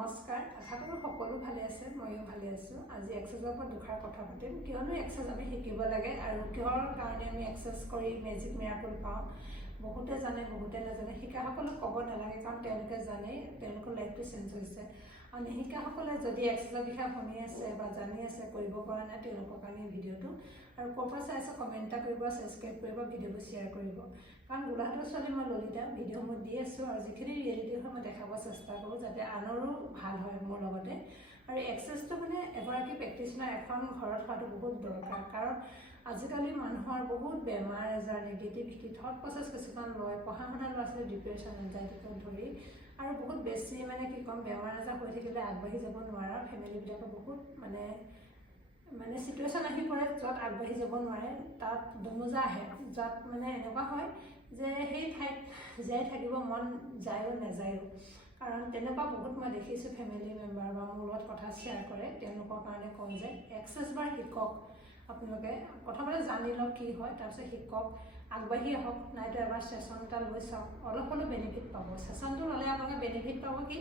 নমস্কাৰ। আশা কৰোঁ সকলো ভালে আছে, ময়ো ভালে আছোঁ। আজি এক্সাৰচাইজৰ ওপৰত দুষাৰ কথা পাতিম। কিয়নো এক্সাৰচাইজ আমি শিকিব লাগে আৰু কিহৰ কাৰণে আমি এক্সাৰচাইজ কৰি মেজিক মিৰাকল পাওঁ। বহুতে জানে, বহুতে নাজানে। শিকাসকলক ক'ব নালাগে, কাৰণ তেওঁলোকে জানে, তেওঁলোকৰ লাইফটো চেঞ্জ হৈছে। আৰু নিশিকাসকলে যদি এক্সাৰচাইজৰ বিষয়ে শুনি আছে বা জানি আছে, কৰিব পৰা নাই, তেওঁলোকৰ কাৰণে ভিডিঅ'টো। আৰু ক'ৰ পৰা চাই আছে কমেণ্ট এটা কৰিব, ছাবস্ক্ৰাইব কৰিব, ভিডিঅ'বোৰ শ্বেয়াৰ কৰিব। কাৰণ গোলাঘাটৰ ছোৱালী মই ললিতা, ভিডিঅ' মই দি আছোঁ আৰু যিখিনি ৰিয়েলিটি হয় মই দেখাব চেষ্টা কৰোঁ, যাতে আনৰো ভাল হয় মোৰ লগতে। আৰু এক্সাৰচাইজটো মানে এগৰাকী প্ৰেক্টিচনাৰ এখন ঘৰত হোৱাটো বহুত দৰকাৰ, কাৰণ আজিকালি মানুহৰ বহুত বেমাৰ আজাৰ, নিগেটিভিটি, থট প্ৰচেছ কিছুমান লয়, পঢ়া শুনা ল'ৰা ছোৱালী ডিপ্ৰেশ্যন, এনজাইটিকে ধৰি আৰু বহুত বেছি মানে কি ক'ম, বেমাৰ আজাৰ হৈ থাকিলে আগবাঢ়ি যাব নোৱাৰা ফেমিলিবিলাকৰ বহুত মানে চিটুৱেশ্যন আহি পৰে, য'ত আগবাঢ়ি যাব নোৱাৰে, তাত দমোজা আহে, য'ত মানে এনেকুৱা হয় যে সেই ঠাইত জীয়াই থাকিব মন যায়ো নাযায়ো। কাৰণ তেনেকুৱা বহুত মই দেখিছোঁ ফেমিলি মেম্বাৰ বা মোৰ লগত কথা শ্বেয়াৰ কৰে, তেওঁলোকৰ কাৰণে কওঁ যে এক্সাৰচাইজ বাৰ শিকক। আপোনালোকে প্ৰথমতে জানি লওক কি হয়, তাৰপিছত শিকক, আগবাঢ়ি আহক, নাইতো এবাৰ ছেশ্যন এটা লৈ চাওক, অলপ হ'লেও বেনিফিট পাব। ছেশ্যনটো ল'লে আপোনালোকে বেনিফিট পাব কি,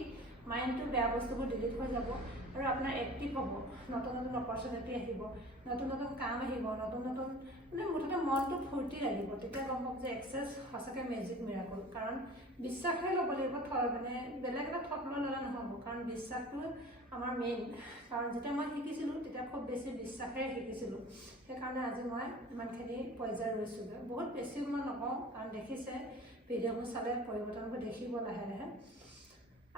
মাইণ্ডটো বেয়া বস্তুবোৰ ডিলিট হৈ যাব আৰু আপোনাৰ এক্টিভ হ'ব, নতুন নতুন অপৰচুনিটি আহিব, নতুন নতুন কাম আহিব, নতুন নতুন মানে মুঠতে মনটো ফূৰ্তি লাগিব। তেতিয়া গম পাব যে এক্সাৰচাইজ সঁচাকৈ মেজিক মিৰাকল। কাৰণ বিশ্বাসহে ল'ব লাগিব, মানে বেলেগ এটা থট লৈ ল'লে নহ'ব, কাৰণ বিশ্বাসটো আমাৰ মেইন। কাৰণ যেতিয়া মই শিকিছিলোঁ তেতিয়া খুব বেছি বিশ্বাসেৰে শিকিছিলোঁ, সেইকাৰণে আজি মই ইমানখিনি পৰ্যায় ৰৈছোঁগৈ। বহুত বেছিও মই নকওঁ, কাৰণ দেখিছে ভিডিঅ'বোৰ চালে পৰিৱৰ্তনবোৰ দেখিব লাহে লাহে।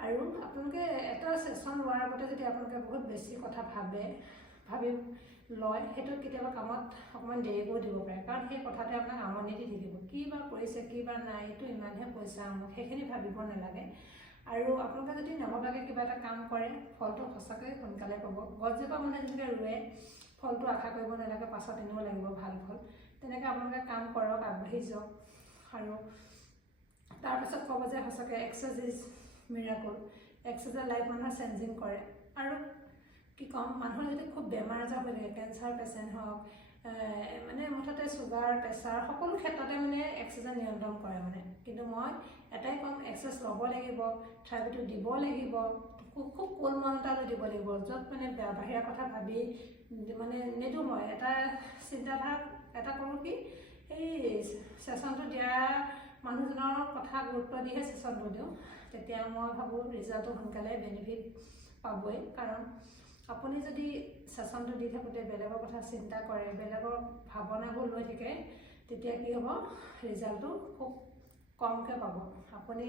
আৰু আপোনালোকে এটা ছেশ্যন লোৱাৰ আগতে যদি আপোনালোকে বহুত বেছি কথা ভাবি লয়, সেইটো কেতিয়াবা কামত অকণমান দেৰিকৈও দিব পাৰে, কাৰণ সেই কথাটোৱে আপোনাক আমনি দি থাকিব। কি বা কৰিছে, কি বা নাই, এইটো ইমানহে পইচা আমুক, সেইখিনি ভাবিব নালাগে। আৰু আপোনালোকে যদি নভবাকৈ কিবা এটা কাম কৰে, ফলটো সঁচাকৈ সোনকালে পাব। গছজোপা মানে যেনেকৈ ৰুৱে, ফলটো আশা কৰিব নালাগে, পাছত এনেও লাগিব ভাল ফল। তেনেকৈ আপোনালোকে কাম কৰক, আগবাঢ়ি যাওক। আৰু তাৰপিছত ক'ব যে সঁচাকৈ এক্সাৰচাইজ ইজ মিৰাকল। এক্সাৰচাইজে লাইফ মানুহৰ চেঞ্জিং কৰে। আৰু কি ক'ম, মানুহৰ যদি খুব বেমাৰ আজাৰ হৈ থাকে, কেঞ্চাৰ পেচেণ্ট হওক, মানে মুঠতে চুগাৰ, প্ৰেছাৰ, সকলো ক্ষেত্ৰতে মানে এক্সাৰচাইজ নিয়ন্ত্ৰণ কৰে মানে। কিন্তু মই এটাই ক'ম, এক্সাৰচাইজ ল'ব লাগিব, থেৰাপিটো দিব লাগিব, খুব কোল মন এটা লৈ দিব লাগিব, য'ত মানে বাহিৰা কথা ভাবি মানে নিদিওঁ। মই এটা চিন্তাধাৰা এটা কৰোঁ কি, এই ছেশ্যনটো দিয়া মানুহজনৰ কথা গুৰুত্ব দিহে ছেশ্যনটো দিওঁ। তেতিয়া মই ভাবোঁ ৰিজাল্টটো সোনকালে বেনিফিট পাবই। কাৰণ আপুনি যদি ছেশ্যনটো দি থাকোঁতে বেলেগৰ কথা চিন্তা কৰে, বেলেগৰ ভাৱনাবোৰ লৈ থাকে, তেতিয়া কি হ'ব, ৰিজাল্টটো খুব কমকৈ পাব। আপুনি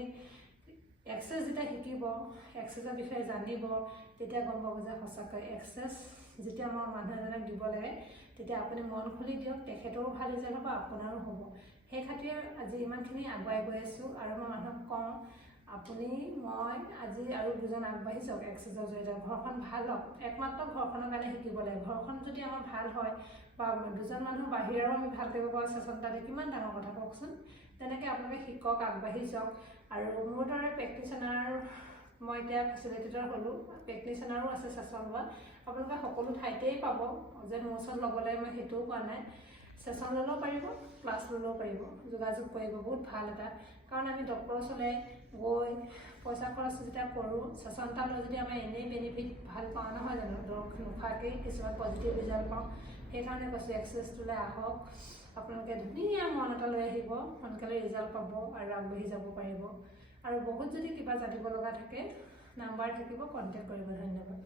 এক্সাৰচাইজ যেতিয়া শিকিব, এক্সাৰচাইজৰ বিষয়ে জানিব, তেতিয়া গম পাব যে সঁচাকৈ এক্সাৰচাইজ যেতিয়া মই মানুহ এজনক দিব লাগে, তেতিয়া আপুনি মন খুলি দিয়ক, তেখেতৰো ভাল ৰিজাল্ট হ'ব, আপোনাৰো হ'ব। সেই খাতিৰে আজি ইমানখিনি আগুৱাই গৈ আছোঁ। আৰু মই মানুহক কওঁ, আপুনি, মই আজি আৰু দুজন আগবাঢ়ি যাওক এক্সাৰচাইজৰ জৰিয়তে, ঘৰখন ভাল হওক। একমাত্ৰ ঘৰখনৰ কাৰণে শিকিব লাগে। ঘৰখন যদি আমাৰ ভাল হয় বা দুজন মানুহ বাহিৰেও আমি ভাল কৰিব পাৰোঁ ছেশ্যন এটা, কিমান ডাঙৰ কথা কওকচোন। তেনেকৈ আপোনালোকে শিকক, আগবাঢ়ি যাওক। আৰু মোৰ দৰে প্ৰেক্টিচনাৰ, মই এতিয়া ফেচিলিটেটৰ হ'লোঁ, প্ৰেক্টিচনাৰো আছে ছেশ্যন লোৱা। আপোনালোকে সকলো ঠাইতেই পাব, যে মোৰ ওচৰত ল'ব লাগে মই সেইটোও কোৱা নাই। ছেশ্যন ল'লেও পাৰিব, ক্লাছ ল'লেও পাৰিব, যোগাযোগ কৰিব। বহুত ভাল এটা, কাৰণ আমি ডক্টৰৰ ওচৰলৈ গৈ পইচা খৰচ যেতিয়া কৰোঁ, ছেশ্যন এটা লৈ যদি আমাৰ এনেই বেনিফিট ভাল পাওঁ, নহয় জানো, দৰৱ নোখোৱাকেই কিছুমান পজিটিভ ৰিজাল্ট পাওঁ। সেইকাৰণে কৈছোঁ এক্সাৰচাইজটোলৈ আহক, আপোনালোকে ধুনীয়া মন এটা লৈ আহিব, সোনকালে ৰিজাল্ট পাব আৰু আগবাঢ়ি যাব পাৰিব। আৰু বহুত যদি কিবা জানিব লগা থাকে, নাম্বাৰ থাকিব, কণ্টেক্ট কৰিব। ধন্যবাদ।